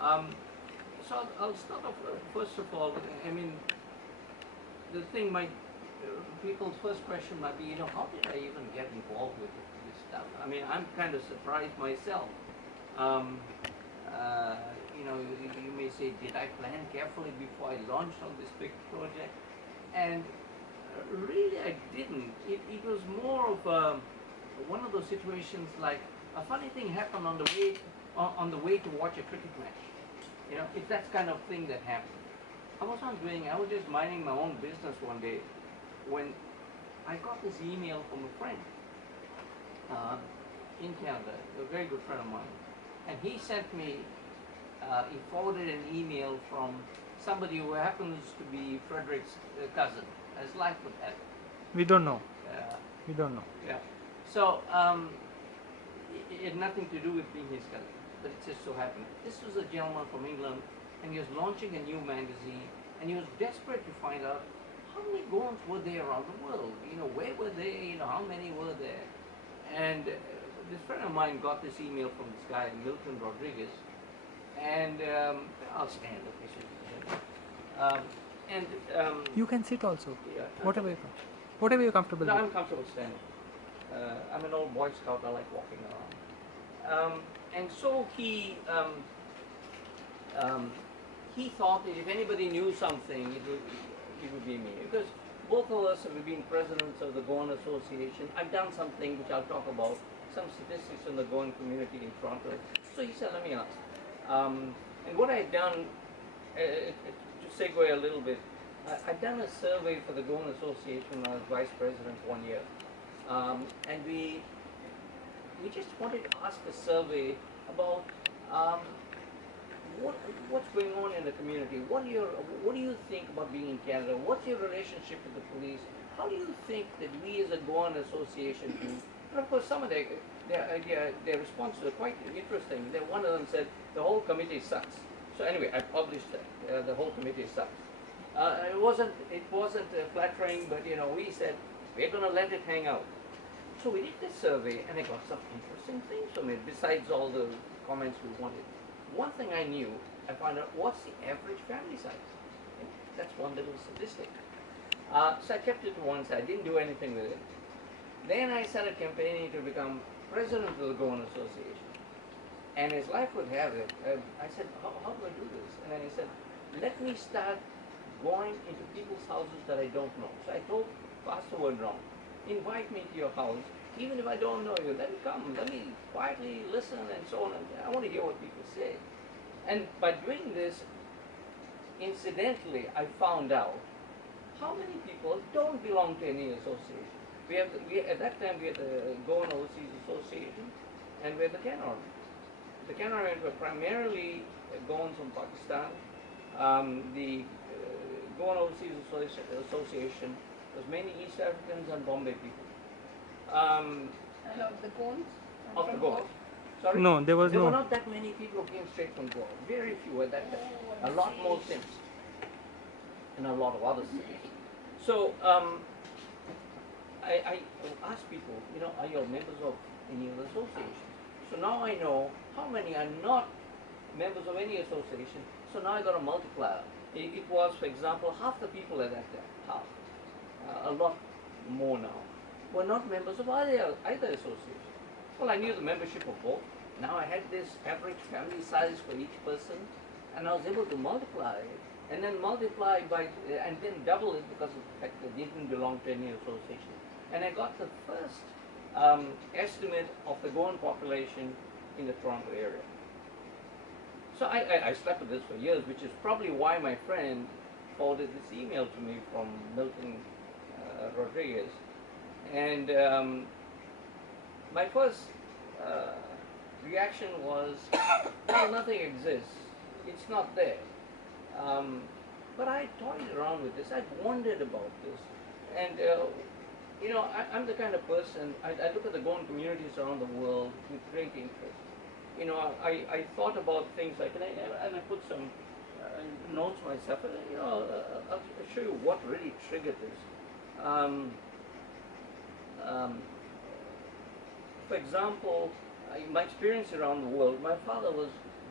Um, so I'll start off, first of all, I mean, the thing might, people's first question might be, how did I even get involved with this stuff? I mean, I'm kind of surprised myself. Um, you may say, did I plan carefully before I launched on this big project? And really, I didn't. It was more of one of those situations like a funny thing happened on the way to watch a cricket match. It's that kind of thing that happened. I was just minding my own business one day when I got this email from a friend in Canada, a very good friend of mine. And he sent me, he forwarded an email from somebody who happens to be Frederick's cousin, as life would have it. We don't know. Uh, We don't know. yeah. So it had nothing to do with being his cousin, but it just so happened. This was a gentleman from England, and he was launching a new magazine, and he was desperate to find out how many Goans were there around the world. Where were they? How many were there? And this friend of mine got this email from this guy, Milton Rodriguez, and I'll stand. You can sit also. Yeah, Whatever you're comfortable no, with. I'm comfortable standing. I'm an old Boy Scout. I like walking around. And so he thought that if anybody knew something, it would be me, because both of us have been presidents of the Goan Association. I've done something which I'll talk about, some statistics on the Goan community in Toronto. So he said, let me ask. And what I'd done, to segue a little bit, I'd done a survey for the Goan Association when I was vice president one year. And we just wanted to ask a survey about what's going on in the community. What do you think about being in Canada? What's your relationship with the police? How do you think that we as a Goan association do? And of course, some of their responses are quite interesting. One of them said, the whole committee sucks. So anyway, I published that. The whole committee sucks. It wasn't flattering, but we said, we're going to let it hang out. So we did this survey, and I got some interesting things from it, besides all the comments we wanted. One thing I knew, I found out, what's the average family size? That's one little statistic. So I kept it to one side, didn't do anything with it. Then I started campaigning to become president of the Goan Association. And as life would have it, I said, how do I do this? And then I said, let me start going into people's houses that I don't know. So I told Pastor Woodrow, invite me to your house, even if I don't know you, let me come, let me quietly listen and so on. I want to hear what people say. And by doing this, incidentally, I found out how many people don't belong to any association. At that time, we had the Goan Overseas Association, and we had the Canada. The Canada were primarily Goans from Pakistan. The Goan Overseas Association was mainly East Africans and Bombay people. Of the Goans? Of the Goa. Sorry? No, there were not that many people who came straight from Goa. Very few at that time. A lot more since. And a lot of other cities. So I asked people, are you members of any of the associations? So now I know how many are not members of any association. So now I got a multiplier. It was, for example, half the people at that time, half. A lot more now, were not members of either association. Well, I knew the membership of both. Now I had this average family size for each person, and I was able to multiply it, and then multiply by, and then double it because of the fact that they didn't belong to any association. And I got the first estimate of the Goan population in the Toronto area. So I slept with this for years, which is probably why my friend forwarded this email to me from Milton Rodriguez. And my first reaction was, well, nothing exists. It's not there. But I toyed around with this. I wondered about this. And, I'm the kind of person, I look at the Goan communities around the world with great interest. I thought about things like, and I put some notes myself, I'll show you what really triggered this. For example, my experience around the world, my father was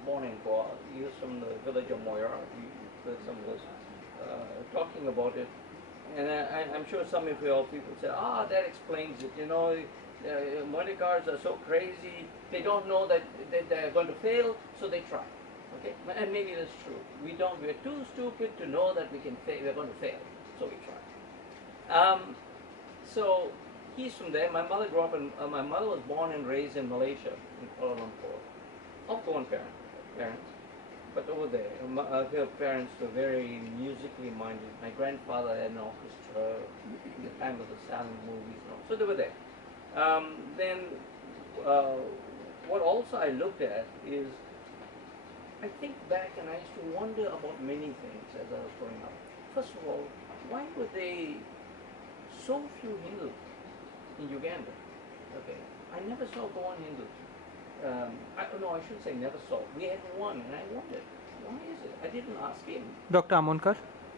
born in Goa. He was from the village of Moira. He heard some of us talking about it. And I'm sure some of you all people say, that explains it. Money cars are so crazy. They don't know that they're going to fail, so they try. Okay, and maybe that's true. We're too stupid to know that we're going to fail, so we try. So he's from there. My mother grew up my mother was born and raised in Malaysia, in Kuala Lumpur. Of Goan parents. But over there, her parents were very musically minded. My grandfather had an orchestra in the time of the silent movies and all. So they were there. What also I looked at is, I think back and I used to wonder about many things as I was growing up. First of all, why were there so few Hindus in Uganda? Okay, I never saw Goan Hindus. I shouldn't say never saw. We had one, and I wondered, why is it? I didn't ask him. Dr. Amonkar?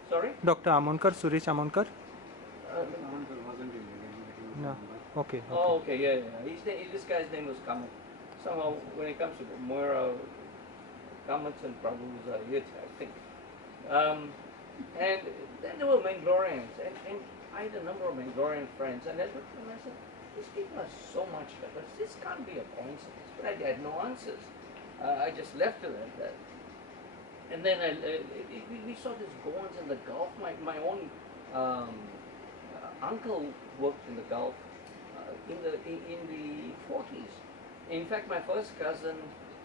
Sorry? Dr. Amonkar, Suresh Amonkar? Amonkar wasn't in Uganda. No. Okay. Oh, okay, yeah. This guy's name was Kamat. Somehow, when it comes to Moira, Kamats and Prabhus are it, I think. And then there were Mangalorians, and I had a number of Mangalorian friends, and I looked at them and I said, these people are so much better. This can't be a coincidence. But I had no answers. I just left it at that. And then we saw these Goans in the Gulf. My own uncle worked in the Gulf in the 40s. In fact, my first cousin,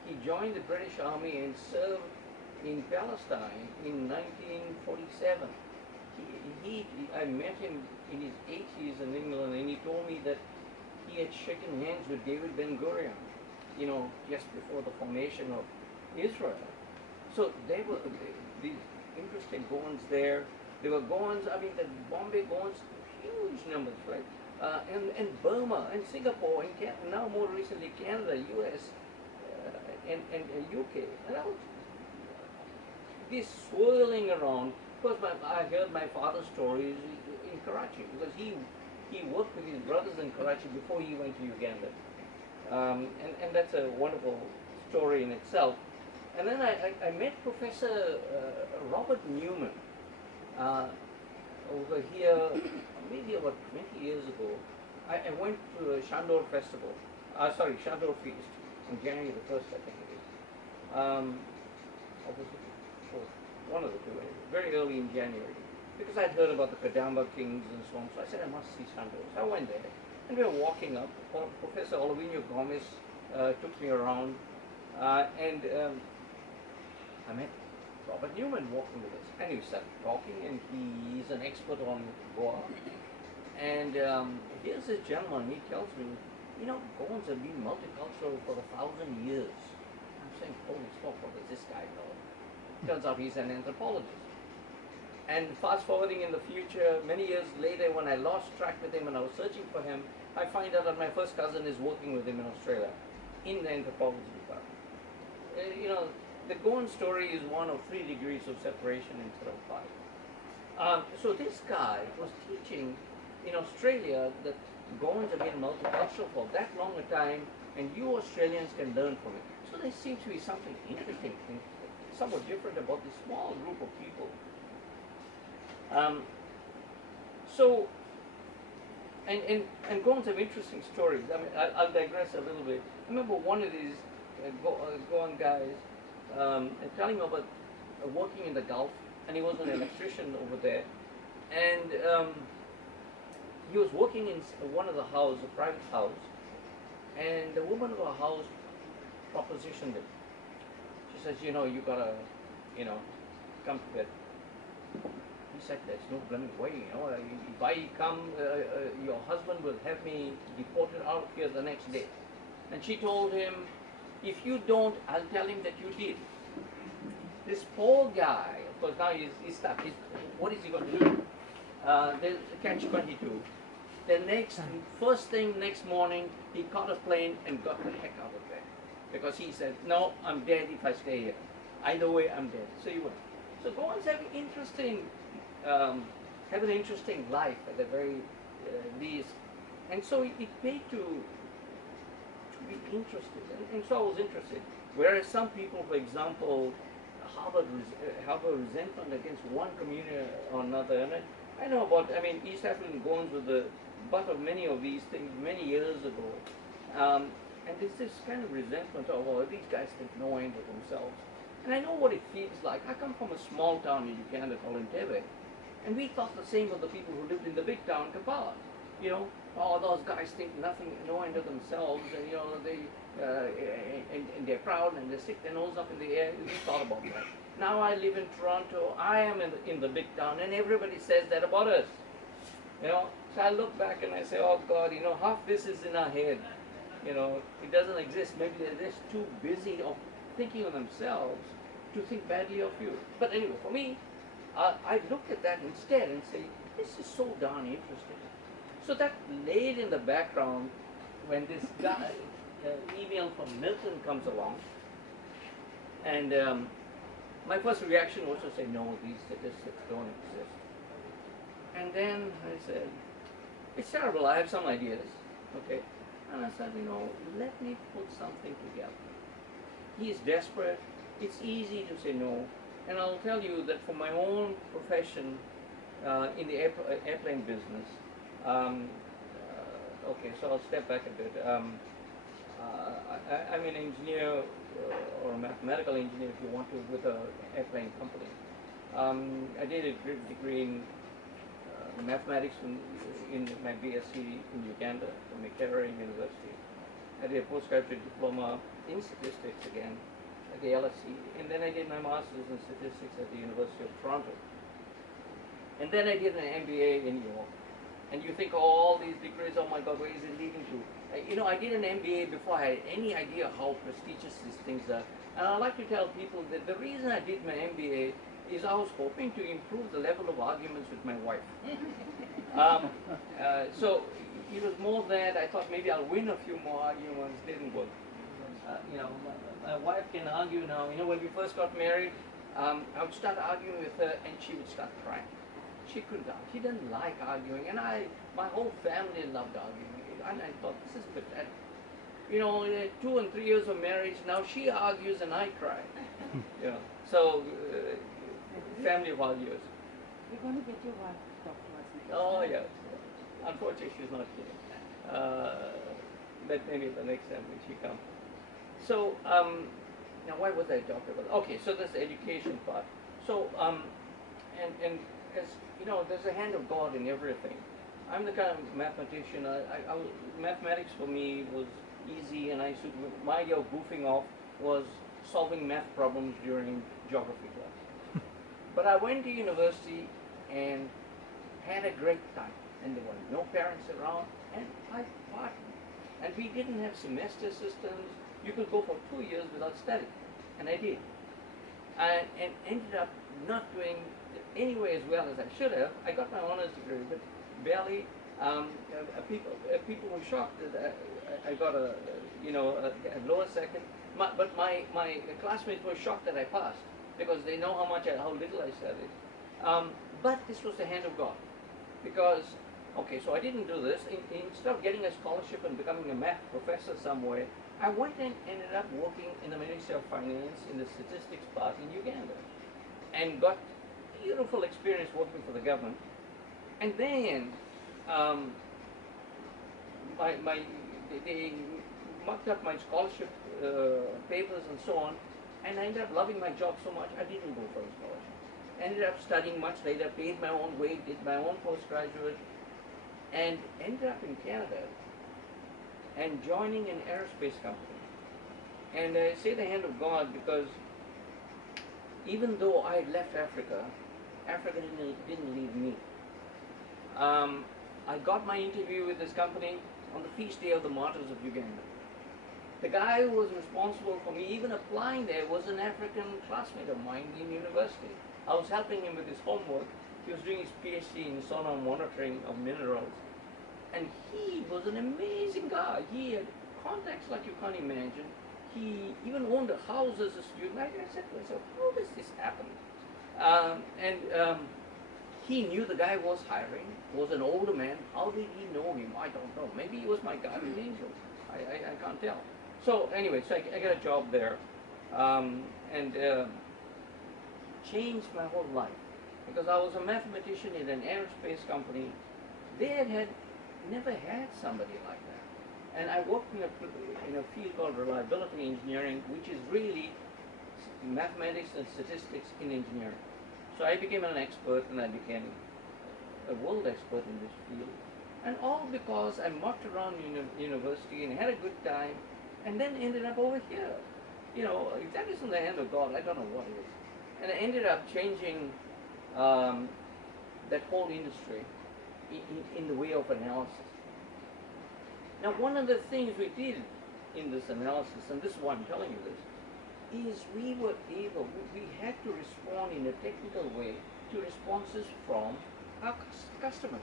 he joined the British Army and served in Palestine in 1947. I met him in his 80s in England, and he told me that he had shaken hands with David Ben-Gurion, just before the formation of Israel. So there were these interesting Goans there. There were Goans, the Bombay Goans, huge numbers, right? And Burma, and Singapore, and now more recently Canada, US, and UK. And this swirling around. Of course, I heard my father's stories in Karachi, because he worked with his brothers in Karachi before he went to Uganda. And that's a wonderful story in itself. And then I met Professor Robert Newman over here, maybe about 20 years ago. I went to a Shandor festival, Shandor feast, on January the 1st, I think it is. One of the two, very early in January, because I'd heard about the Kadamba kings and so on, so I said I must see Shandor. So I went there, and we were walking up. Professor Olivino Gomez took me around, and I met Robert Newman walking with us, and we started talking, and he's an expert on Goa. And here's this gentleman, he tells me, Goans have been multicultural for 1,000 years. I'm saying, holy smoke, what does this guy know? Turns out he's an anthropologist. And fast forwarding in the future, many years later, when I lost track with him and I was searching for him, I find out that my first cousin is working with him in Australia, in the anthropology department. The Goan story is one of 3 degrees of separation instead of 5. So this guy was teaching in Australia that Goans have been multicultural for that long a time, and you Australians can learn from it. So there seems to be something interesting, somewhat different about this small group of people. And Goans have interesting stories. I'll digress a little bit. I remember one of these Goan guys telling me about working in the Gulf, and he was an electrician over there, and he was working in one of the houses, a private house, and the woman of the house propositioned him. She says, you gotta, come to bed. He said, there's no blooming way, if I come, your husband will have me deported out of here the next day. And she told him, if you don't, I'll tell him that you did. This poor guy, of course now he's stuck. What is he going to do? There's catch-22. First thing next morning, he caught a plane and got the heck out of there. Because he said, no, I'm dead if I stay here. Either way, I'm dead. So he went. So Goans have an interesting life at the very least. And so it paid to be interested. And so I was interested. Whereas some people, for example, harbor resentment against one community or another. And I know about, I mean, East African Goans were the butt of many of these things many years ago. And there's this kind of resentment of, oh, these guys think no end of themselves. And I know what it feels like. I come from a small town in Uganda called Entebbe, and we thought the same of the people who lived in the big town, Kampala. You know, oh, those guys think nothing, no end of themselves, and you know, and they're proud and they stick their nose up in the air. We thought about that. Now I live in Toronto. I am in the big town, and everybody says that about us. You know, so I look back and I say, oh God, you know, half this is in our head. You know, it doesn't exist. Maybe they're just too busy of thinking of themselves to think badly of you. But anyway, for me, I looked at that instead and say, this is so darn interesting. So that laid in the background when this guy, email from Milton comes along, and my first reaction was to say, no, these statistics don't exist. And then I said, it's terrible, I have some ideas, okay? And I said, you know, let me put something together. He is desperate. It's easy to say no. And I'll tell you that for my own profession in the airplane business, okay, so I'll step back a bit. I'm an engineer or a mathematical engineer, if you want to, with an airplane company. I did a degree in mathematics in my BSc in Uganda from Makerere University. I did a postgraduate diploma in statistics again at the LSE, and then I did my master's in statistics at the University of Toronto. And then I did an MBA in New York. And you think, oh, all these degrees, oh my God, where is it leading to? You know, I did an MBA before I had any idea how prestigious these things are. And I like to tell people that the reason I did my MBA is I was hoping to improve the level of arguments with my wife. So it was more that I thought maybe I'll win a few more arguments. Didn't work. You know, my wife can argue now. You know, when we first got married, I would start arguing with her, and she would start crying. She couldn't argue. She didn't like arguing, and my whole family loved arguing. And I thought, this is pathetic. You know, 2 and 3 years of marriage, now she argues and I cry. You know, so family of arguers. We're going to get your wife to talk to us next Oh time. yes. Unfortunately, she's not here. But maybe the next time when she comes. So now why was I talking about? Okay, so that's the education part. So and as you know, there's a hand of God in everything. I'm the kind of mathematician. Mathematics for me was easy, and my idea of goofing off was solving math problems during geography class. But I went to university and had a great time, and there were no parents around, and I partied. And we didn't have semester systems. You could go for 2 years without studying, and I did. And ended up not doing anyway as well as I should have. I got my honors degree, but barely. People were shocked that I got a lower second. But my classmates were shocked that I passed because they know how little I studied. But this was the hand of God, because okay, so I didn't do this. Instead of getting a scholarship and becoming a math professor somewhere, I went and ended up working in the Ministry of Finance in the statistics part in Uganda, and got beautiful experience working for the government. And then they mucked up my scholarship papers and so on, and I ended up loving my job so much I didn't go for a scholarship. Ended up studying much later, paid my own way, did my own postgraduate, and ended up in Canada and joining an aerospace company. And I say the hand of God because even though I had left Africa, Africa didn't leave me. I got my interview with this company on the feast day of the martyrs of Uganda. The guy who was responsible for me even applying there was an African classmate of mine in university. I was helping him with his homework. He was doing his PhD in sonar monitoring of minerals. And he was an amazing guy. He had contacts like you can't imagine. He even owned a house as a student. I said to myself, how does this happen? He knew the guy was hiring, was an older man. How did he know him? I don't know. Maybe he was my guardian angel. I can't tell. So anyway, so I got a job there. and changed my whole life, because I was a mathematician in an aerospace company. They had never had somebody like that. And I worked in a field called reliability engineering, which is really mathematics and statistics in engineering. So I became an expert, and I became a world expert in this field. And all because I mucked around in university and had a good time, and then ended up over here. You know, if that isn't the hand of God, I don't know what is. And I ended up changing that whole industry in the way of analysis. Now, one of the things we did in this analysis, and this is why I'm telling you this, is we had to respond in a technical way to responses from our customers.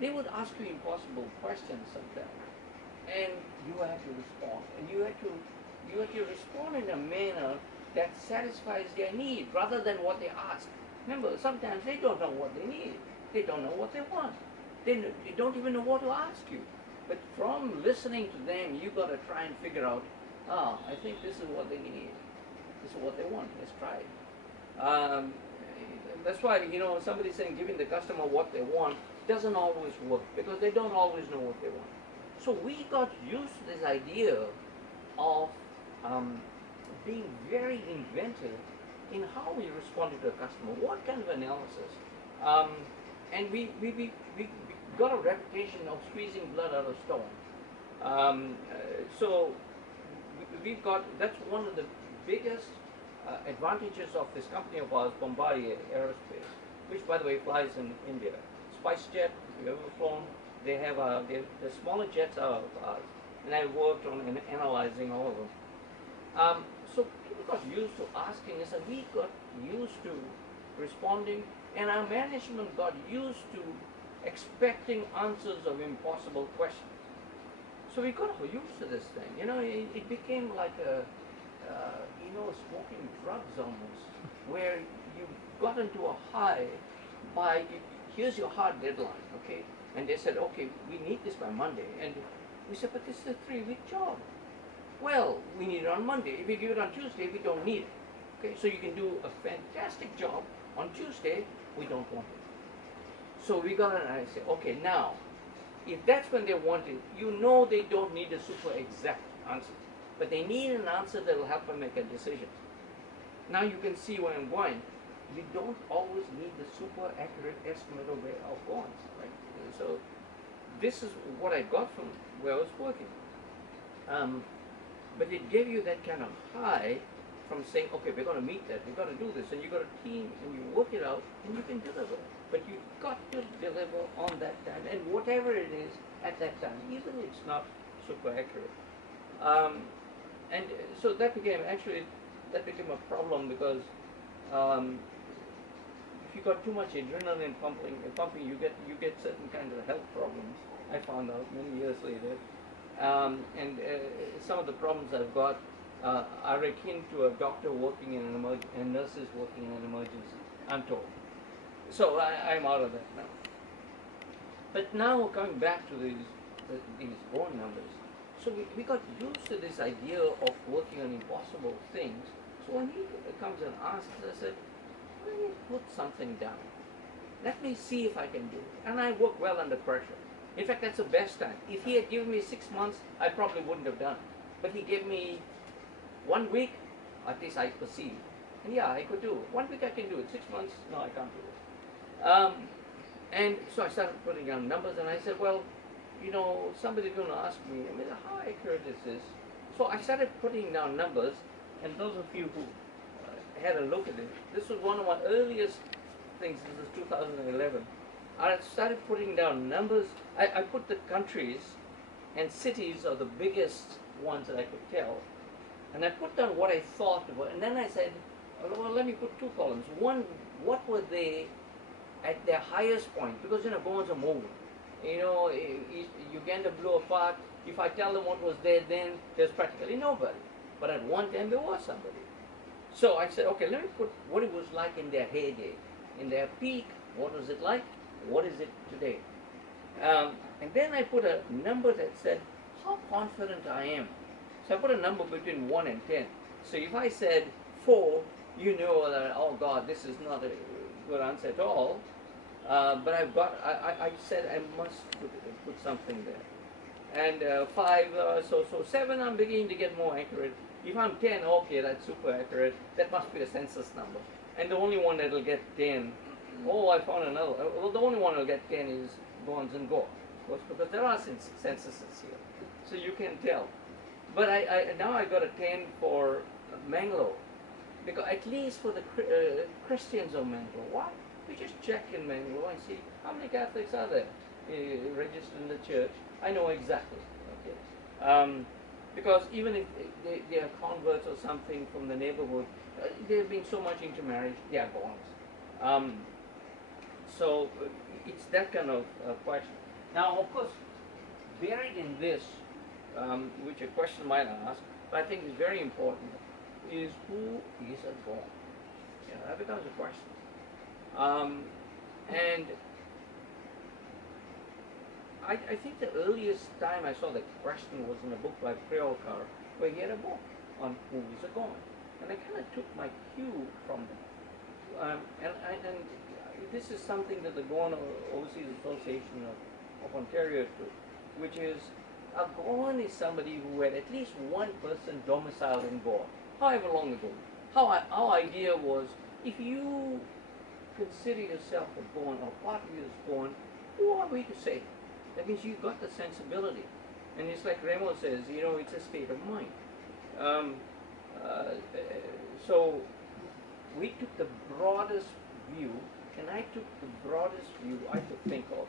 They would ask you impossible questions sometimes, and you had to respond, and you had to respond in a manner that satisfies their need rather than what they ask. Remember, sometimes they don't know what they need. They don't know what they want. They don't even know what to ask you. But from listening to them, you've got to try and figure out, I think this is what they need. This is what they want. Let's try it. That's why, somebody saying giving the customer what they want doesn't always work, because they don't always know what they want. So we got used to this idea of being very inventive in how we responded to a customer, what kind of analysis. And we got a reputation of squeezing blood out of stone. So we've got, that's one of the biggest advantages of this company of ours, Bombardier Aerospace, which by the way flies in India. SpiceJet, if you've ever flown, they have the smaller jets are of ours, and I worked on analyzing all of them. So people got used to asking us, and we got used to responding, and our management got used to expecting answers of impossible questions. So we got used to this thing. It became like smoking drugs almost, where you got into a high by, here's your hard deadline, okay? And they said, okay, we need this by Monday. And we said, but this is a 3-week job. Well, we need it on Monday. If we give it on Tuesday, we don't need it. Okay, so you can do a fantastic job on Tuesday, we don't want it. So we got, and I said, okay, now, if that's when they want it, they don't need a super exact answer, but they need an answer that will help them make a decision. Now you can see where I'm going. You don't always need the super accurate estimate of Goans, right? So this is what I got from where I was working. But it gave you that kind of high from saying, okay, we're going to meet that, we've got to do this, and you've got a team, and you work it out, and you can deliver. But you've got to deliver on that time, and whatever it is at that time, even if it's not super accurate. And so that became a problem, because if you got too much adrenaline pumping, you get certain kinds of health problems. I found out many years later, and some of the problems I've got are akin to a doctor working in an emergency and nurses working in an emergency, I'm told. So I'm out of that now. But now coming back to these Goan numbers, so we got used to this idea of working on impossible things. So when he comes and asks, I said, let me put something down. Let me see if I can do it. And I work well under pressure. In fact, that's the best time. If he had given me 6 months, I probably wouldn't have done it. But he gave me 1 week, at least I perceived. And yeah, I could do it. 1 week I can do it. 6 months, no, I can't do it. And so I started putting down numbers, and I said, well, somebody's going to ask me, how accurate is this? So I started putting down numbers, and those of you who had a look at it, this was one of my earliest things. This is 2011. I started putting down numbers. I put the countries and cities of the biggest ones that I could tell, and I put down what I thought were, and then I said, well, let me put 2 columns. One, what were they at their highest point? Because Goans are moving. Uganda blew apart. If I tell them what was there then, there's practically nobody. But at one time there was somebody. So I said, okay, let me put what it was like in their heyday, in their peak. What was it like? What is it today? And then I put a number that said how confident I am. So I put a number between 1 and 10. So if I said 4, you know that, oh God, this is not a good answer at all. But I said I must put something there. And 5, so 7, I'm beginning to get more accurate. If I'm 10, okay, that's super accurate. That must be a census number. And the only one that'll get 10, oh, I found another. Well, the only one that'll get 10 is Goans and Goa, of course, because there are censuses here. So you can tell. But now I got a 10 for Mangalore, because at least for the Christians of Mangalore. Why? We just check in Mangalore and see how many Catholics are there registered in the church. I know exactly. Okay. Because even if they are converts or something from the neighborhood, they've been so much intermarriage, they are Goans. So it's that kind of question. Now, of course, buried in this, which a question might ask, but I think is very important, is who is a Goan? You know, that becomes a question. And I think the earliest time I saw the question was in a book by Priolkar, where he had a book on who is a Goan. And I kind of took my cue from them. And this is something that the Goan Overseas Association of Ontario took, which is a Goan is somebody who had at least one person domiciled in Goa, however long ago. Our idea was, if you consider yourself a Goan or part of you is Goan, who are we to say? That means you got the sensibility. And it's like Remo says, you know, it's a state of mind. So we took the broadest view, and I took the broadest view I could think of.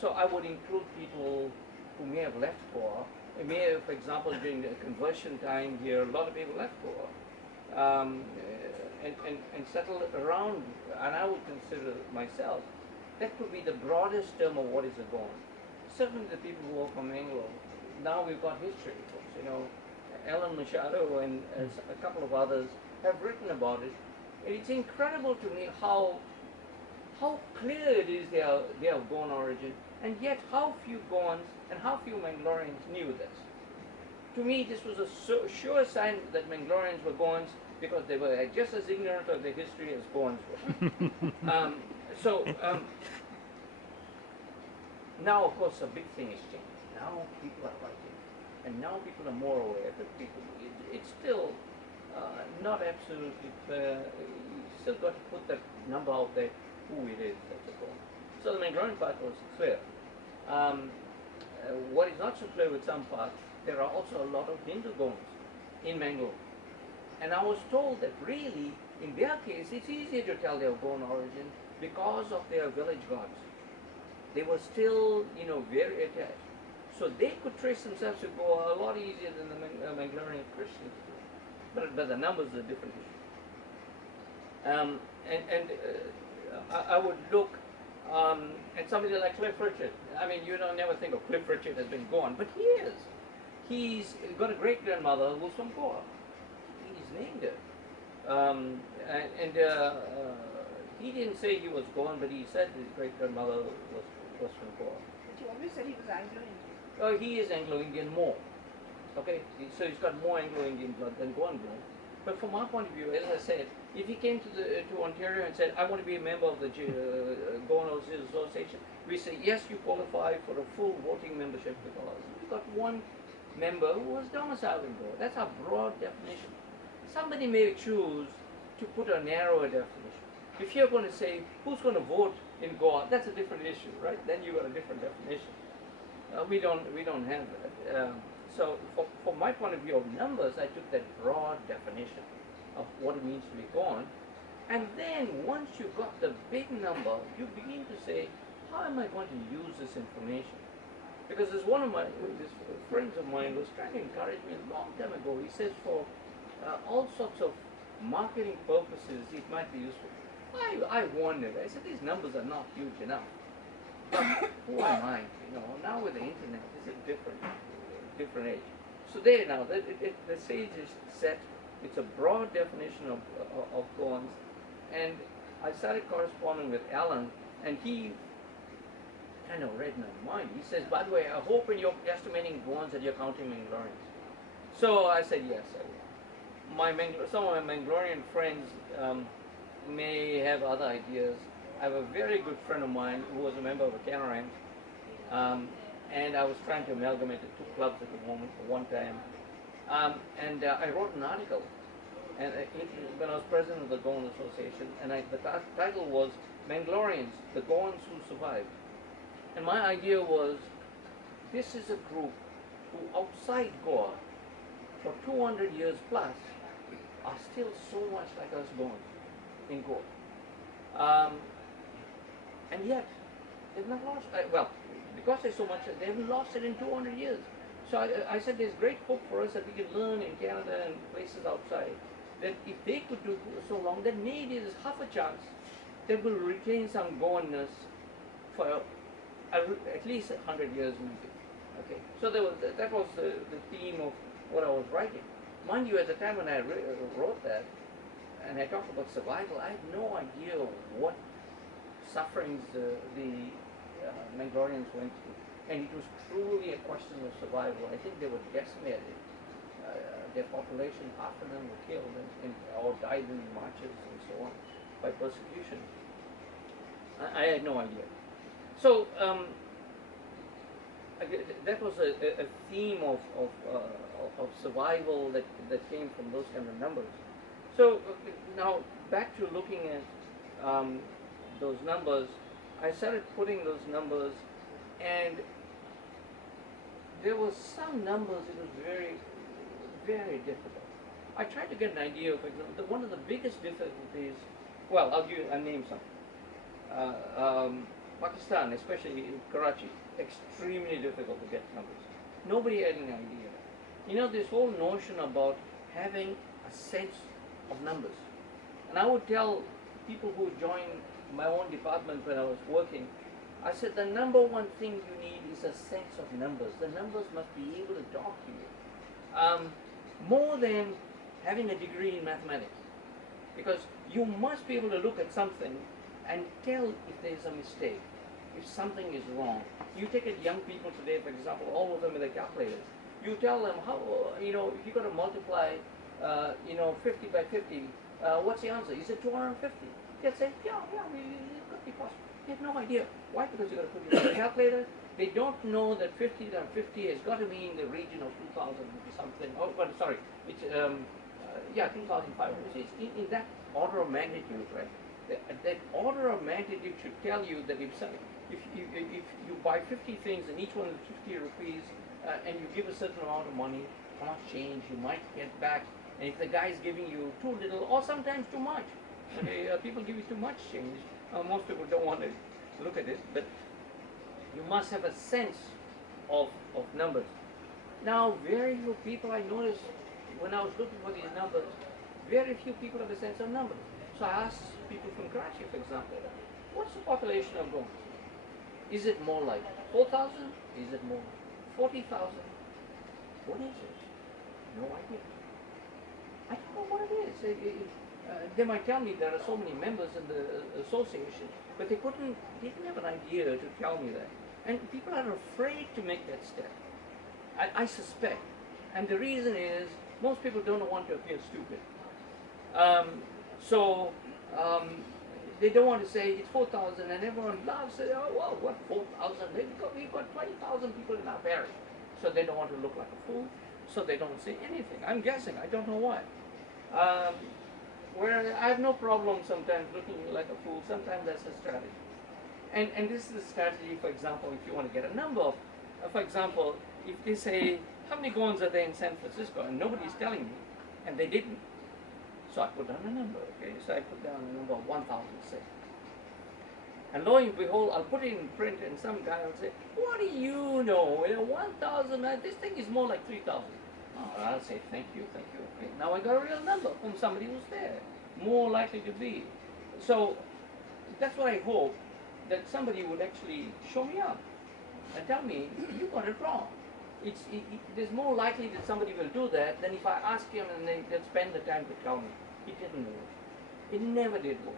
So I would include people who may have left Goa. May have, for example, during the conversion time here, a lot of people left Goa and settled around, and I would consider myself. That could be the broadest term of what is a Goan. Certainly the people who are from Anglo, now we've got history books, you know. Alan Machado and a couple of others have written about it. And it's incredible to me how clear it is they are Goan origin, and yet how few Goans and how few Mangaloreans knew this. To me, this was a sure sign that Mangaloreans were Goans, because they were just as ignorant of their history as Goans were. Now, of course, a big thing has changed. Now people are writing, and now people are more aware. But it's still not absolutely clear. You still got to put that number out there, who it is that's a Goan. So the Mangalorean part was clear. What is not so clear with some parts, there are also a lot of Hindu Goans in Mangalore. And I was told that really, in their case, it's easier to tell their Goan origin because of their village gods. They were still, you know, very attached. So they could trace themselves to Goa a lot easier than the Mangalorean Christians do. But the numbers are different issue. I would look at somebody like Cliff Richard. I mean, you don't never think of Cliff Richard as being Goan, but he is. He's got a great-grandmother who's from Goa. He's named her. He didn't say he was Goan, but he said his great-grandmother was from Goa. But you always said he was Anglo-Indian. Oh, he is Anglo-Indian more. Okay, so he's got more Anglo-Indian blood than Goan blood. But from our point of view, as I said, if he came to Ontario and said, I want to be a member of the Goan Overseas Association, we say, yes, you qualify for a full voting membership with us. We've got one member who was domiciled in Goa. That's our broad definition. Somebody may choose to put a narrower definition. If you're going to say, who's going to vote in Goa, that's a different issue, right? Then you've got a different definition. We don't have that. So from my point of view of numbers, I took that broad definition of what it means to be Goan. And then once you got the big number, you begin to say, how am I going to use this information? Because there's one of my friends of mine was trying to encourage me a long time ago. He says for all sorts of marketing purposes, it might be useful. I wondered. I said, these numbers are not huge enough. But who am I? You know, now with the internet, it's a different age. So there now, the stage is set. It's a broad definition of Goans. And I started corresponding with Alan, and he kind of read my mind. He says, by the way, I hope when you're estimating Goans that you're counting Mangaloreans. So I said yes, I will. Some of my Mangalorean friends may have other ideas. I have a very good friend of mine who was a member of a Canarang, and I was trying to amalgamate the two clubs at the moment for one time. And I wrote an article, and when I was president of the Goan Association, and the title was Mangaloreans, the Goans who survived. And my idea was, this is a group who outside Goa, for 200 years plus, are still so much like us Goans in Goa. And yet, they've not lost, well, because there's so much, they haven't lost it in 200 years. So I said there's great hope for us that we can learn in Canada and places outside, that if they could do so long, then maybe there's half a chance that we'll retain some Goanness for at least 100 years maybe. Okay, so that was the theme of what I was writing. Mind you, at the time when I wrote that, and I talked about survival, I had no idea what sufferings the Mangaloreans went through. And it was truly a question of survival. I think they were decimated. Their population, half of them were killed or died in marches and so on by persecution. I had no idea. So that was a theme of survival that came from those kind of numbers. So now back to looking at those numbers, I started putting those numbers, and there was some numbers it was very, very difficult. I tried to get an idea, for example, one of the biggest difficulties, well, I'll name some. Pakistan, especially Karachi, extremely difficult to get numbers. Nobody had any idea. You know, this whole notion about having a sense of numbers. And I would tell people who joined my own department when I was working, I said the number one thing you need is a sense of numbers. The numbers must be able to talk to you. More than having a degree in mathematics. Because you must be able to look at something and tell if there's a mistake, if something is wrong. You take it young people today, for example, all of them with their calculators. You tell them how, if you've got to multiply, 50 by 50, what's the answer? Is it 250? They'll say, yeah, it could be possible. They have no idea. Why? Because you've got to put it in the calculator. They don't know that 50 times 50 has got to be in the region of 2,000 something. Oh, but sorry, it's 2,500. It's in that order of magnitude, right? That order of magnitude should tell you that if you buy 50 things and each one is 50 rupees, and you give a certain amount of money, how much change you might get back, and if the guy is giving you too little or sometimes too much, people give you too much change. Most people don't want to look at it, but you must have a sense of numbers. Now, very few people, I noticed when I was looking for these numbers, very few people have a sense of numbers. So I asked people from Karachi, for example, what's the population of Goans? Is it more like 4,000? Is it more like 40,000? What is it? No idea. I don't know what it is. They might tell me there are so many members in the association, but they didn't have an idea to tell me that. And people are afraid to make that step. I suspect. And the reason is, most people don't want to appear stupid. They don't want to say it's 4,000 and everyone laughs, say, oh, wow, what 4,000? We've got 20,000 people in our parish. So they don't want to look like a fool, so they don't say anything. I'm guessing, I don't know why. Where I have no problem sometimes looking like a fool, sometimes that's a strategy. And this is a strategy, for example, if you want to get a number of, for example, if they say, how many Goans are there in San Francisco? And nobody's telling me, and they didn't. So I put down a number, okay? So I put down a number of 1,000, say. And lo and behold, I'll put it in print and some guy will say, what do you know? 1,000, this thing is more like 3,000. Oh, I'll say, thank you, okay. Now I got a real number from somebody who's there, more likely to be. So that's what I hope, that somebody would actually show me up and tell me, you got it wrong. There's more likely that somebody will do that than if I ask him and they'll spend the time to tell me. It didn't work. It never did work.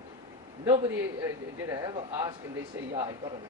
Nobody did I ever ask and they say, yeah, I got it.